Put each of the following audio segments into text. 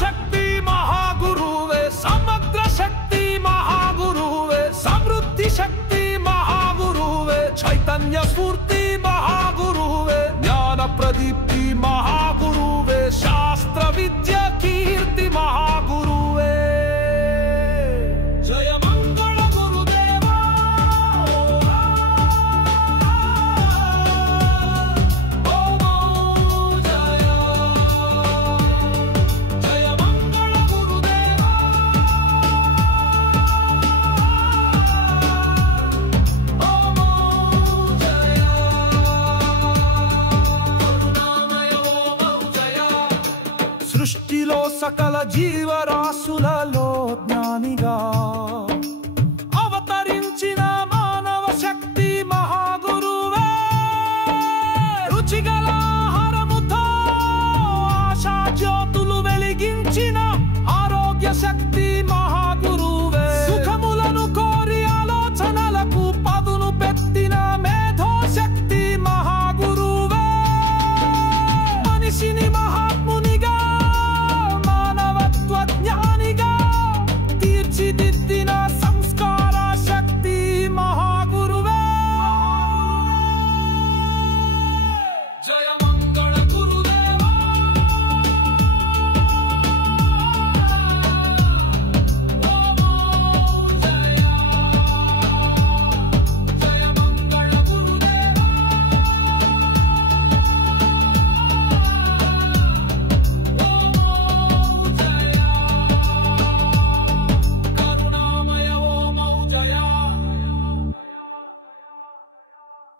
శక్తి మహాగురువే, సమగ్ర శక్తి మహాగురువే, సమృద్ధి శక్తి మహాగురువే, చైతన్య స్ఫూర్తి మహాగురువే, జ్ఞాన ప్రదీప్తి మహాగురువే, శాస్త్ర విద్య కీర్తి మహాగురువే. జయ మంగళ గురుదేవా. సృష్టిలో సకల జీవరాశులలో జ్ఞానిగా అవతరించిన మానవ శక్తి మహాగురువే, రుచిగల ఆహారముతో ఆశా జ్యోతులు వెలిగించిన ఆరోగ్య శక్తి మహాగురువే, సుఖములను కోరి ఆలోచనలకు పదును పెట్టిన మేధో శక్తి మహాగురువే, మనిషిని మహాత్మునిగా జ్ఞానిగా తీర్చిదిద్దిన సంస్కార శక్తి మహాగురువే. జయ మంగళ గురుదేవా. జయ మంగళ గురుదేవా.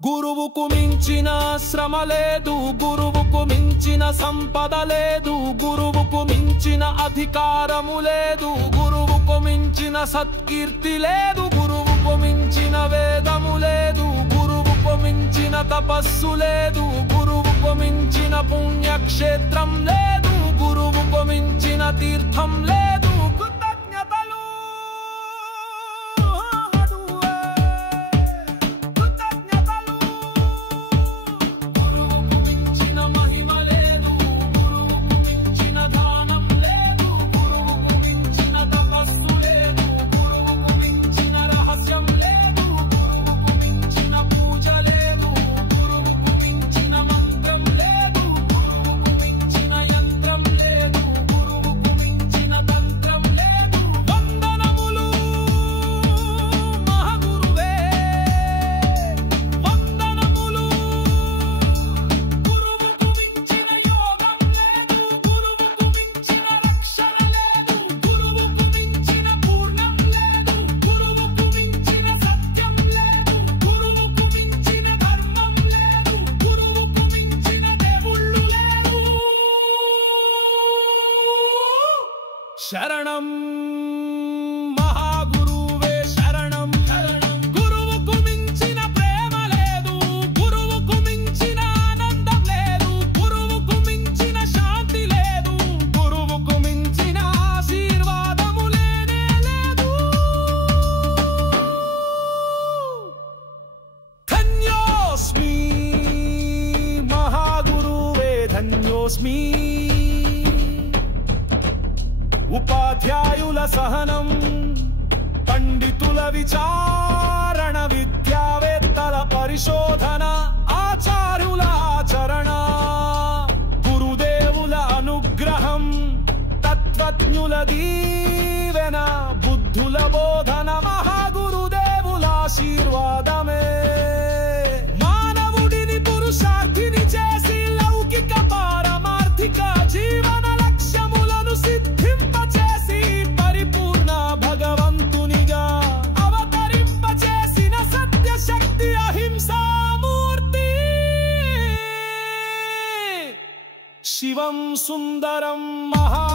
గురువుకు మించిన శ్రమ లేదు, గురువుకు మించిన సంపద లేదు, గురువుకు మించిన అధికారము లేదు, గురువుకు మించిన సత్కీర్తి లేదు, గురువుకు మించిన వేదము లేదు, గురువుకు మించిన తపస్సు లేదు, గురువుకు మించిన పుణ్యక్షేత్రం లేదు, గురువుకు మించిన తీర్థం లేదు. కృతజ్ఞతలు. శరణం మహాగురువే శరణం. గురువుకు మించిన ప్రేమ లేదు, గురువుకు మించిన ఆనందం లేదు, గురువుకు మించిన శాంతి లేదు, గురువుకు మించిన ఆశీర్వాదము లేనే లేదు. ధన్యోస్మి మహాగురువే ధన్యోస్మి. ఉపాధ్యాయుల సహనం, పండితుల విచారణ, విద్యావేత్తల పరిశోధన, ఆచార్యుల ఆచరణ, గురుదేవుల అనుగ్రహం, తత్వజ్ఞుల దీవెన, బుద్ధుల బోధన, మహాగురుదేవుల ఆశీర్వాదమే మానవుడిని పురుషార్థిని చేసి లౌకిక పారమార్థిక జీవన లక్ష్యములను సిద్ధింపచేసి పరిపూర్ణ భగవంతునిగా అవతరింపచేసిన సత్యశక్తి అహింసామూర్తి. శివం సుందరం మహా